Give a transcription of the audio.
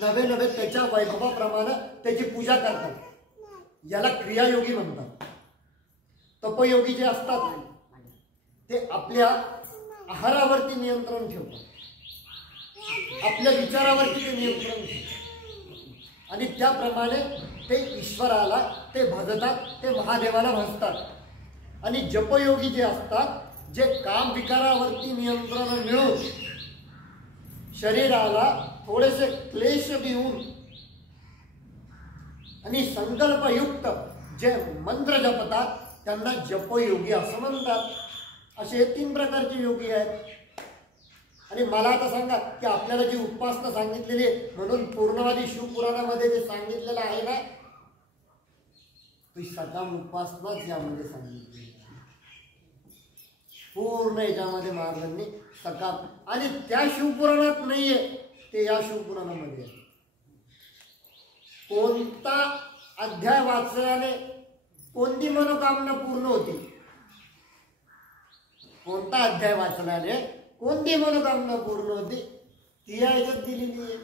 नवे नवे त्याच्या वैभवाप्रमाणे त्याची पूजा करतात. याला क्रियायोगी म्हणतात. तपयोगी जे असतात ते आपल्या आहारावरती नियंत्रण ठेवतात, आपल्या विचारावरती ते नियंत्रण ठेवतात आणि त्याप्रमाणे ते ईश्वराला ते भजतात, ते महादेवाला भजतात. आणि जपयोगी जे असतात, जे काम विकारावरती नियंत्रण मिळवून शरीराला थोडेसे क्लेश देऊन आणि संकल्पयुक्त जे मंत्र जपतात त्यांना जपयोगी असं म्हणतात. असे 3 प्रकारचे योगी आहेत. आणि मला आता सांगा की आपल्याला जी उपासना सांगितलेली आहे म्हणून पूर्णवादी शिवपुराणामध्ये जे सांगितलेलं आहे ना, ती सकाम उपासनाच यामध्ये सांगितलेली आहे. पूर्ण याच्यामध्ये महाराजांनी सकाम, आणि त्या शिवपुराणात नाहीये ते या शिवपुराणामध्ये आहे. कोणता अध्याय वाचल्याने कोणती मनोकामना पूर्ण होती, कोणता अध्याय वाचल्याने कोणती मनोकामना पूर्ण होती ती याच्यात दिलेली आहे.